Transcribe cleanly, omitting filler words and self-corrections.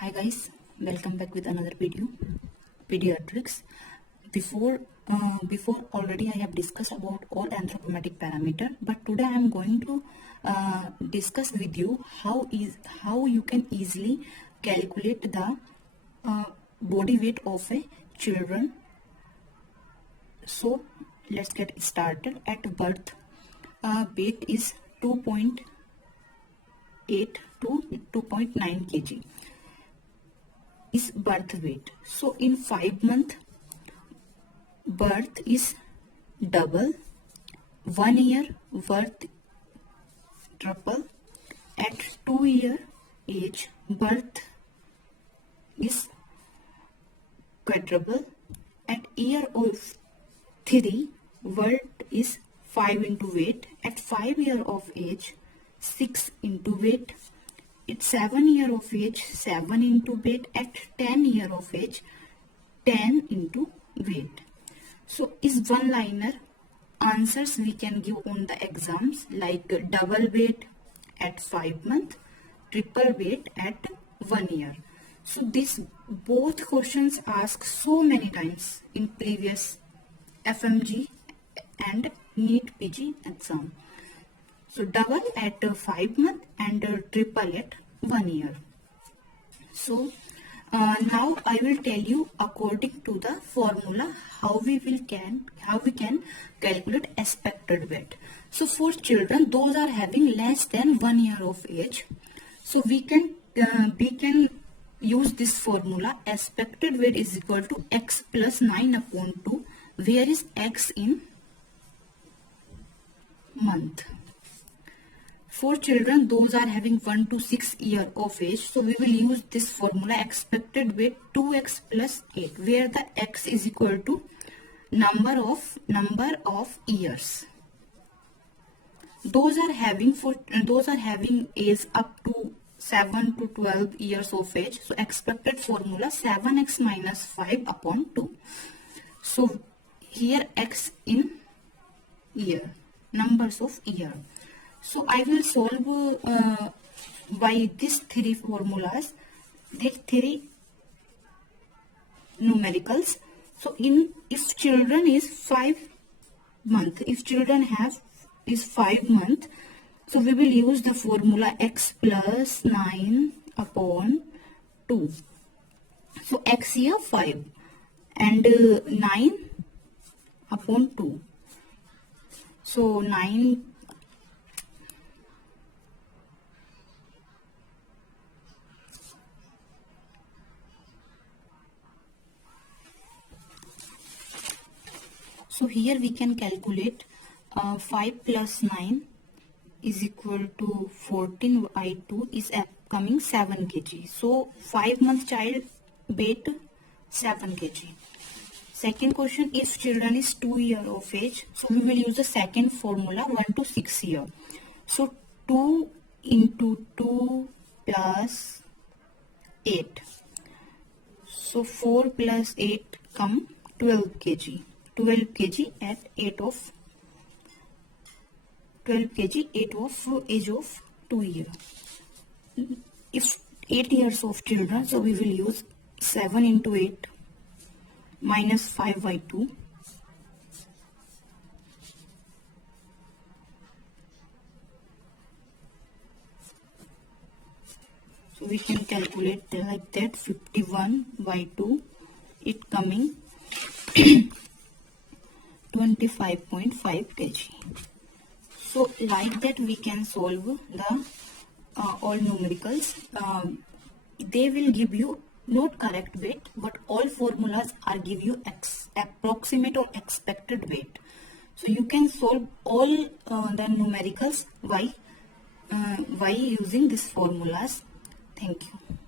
Hi guys, welcome back with another video, pediatrics. Before already I have discussed about all anthropometric parameter, but today I am going to discuss with you how you can easily calculate the body weight of a children. So let's get started. At birth, weight is 2.8 to 2.9 kg. Is birth weight. So in 5 month, birth is double, 1 year birth triple, at 2 year age birth is quadruple, at year of 3 birth is 5 into weight, at 5 year of age 6 into weight, at 7 year of age 7 into weight, at 10 year of age 10 into weight. So is one liner answers we can give on the exams, like double weight at 5 month, triple weight at 1 year. So this both questions asked so many times in previous FMG and NEET PG exam. So double at 5 month and triple at 1 year. So now I will tell you according to the formula how we can calculate expected weight. So for children, those are having less than 1 year of age, so we can use this formula. Expected weight is equal to x plus 9 upon 2, where is x in month. For children, those are having 1 to 6 year of age, so we will use this formula expected weight 2x plus 8, where the x is equal to number of years. Those are having age up to 7 to 12 years of age, so expected formula 7x minus 5 upon 2. So here x in year, numbers of year. So I will solve by these three formulas, these three numericals. So if children is 5 month, if children have is 5 month, so we will use the formula x plus 9 upon 2. So x here 5 and 9 upon 2. So 9. So here we can calculate 5 plus 9 is equal to 14 by 2 is coming 7 kg. So 5 month child weight 7 kg. Second question, if children is 2 year of age, so we will use the second formula 1 to 6 year. So 2 into 2 plus 8. So 4 plus 8 come 12 kg. 12 kg at 8 of 12 kg 8 of age of 2 year. If 8 years of children, so we will use 7 into 8 minus 5 by 2. So we can calculate like that, 51 by 2, it coming 25.5 kg. So like that we can solve the all numericals. They will give you not correct weight, but all formulas are give you approximate or expected weight. So you can solve all the numericals by using these formulas. Thank you.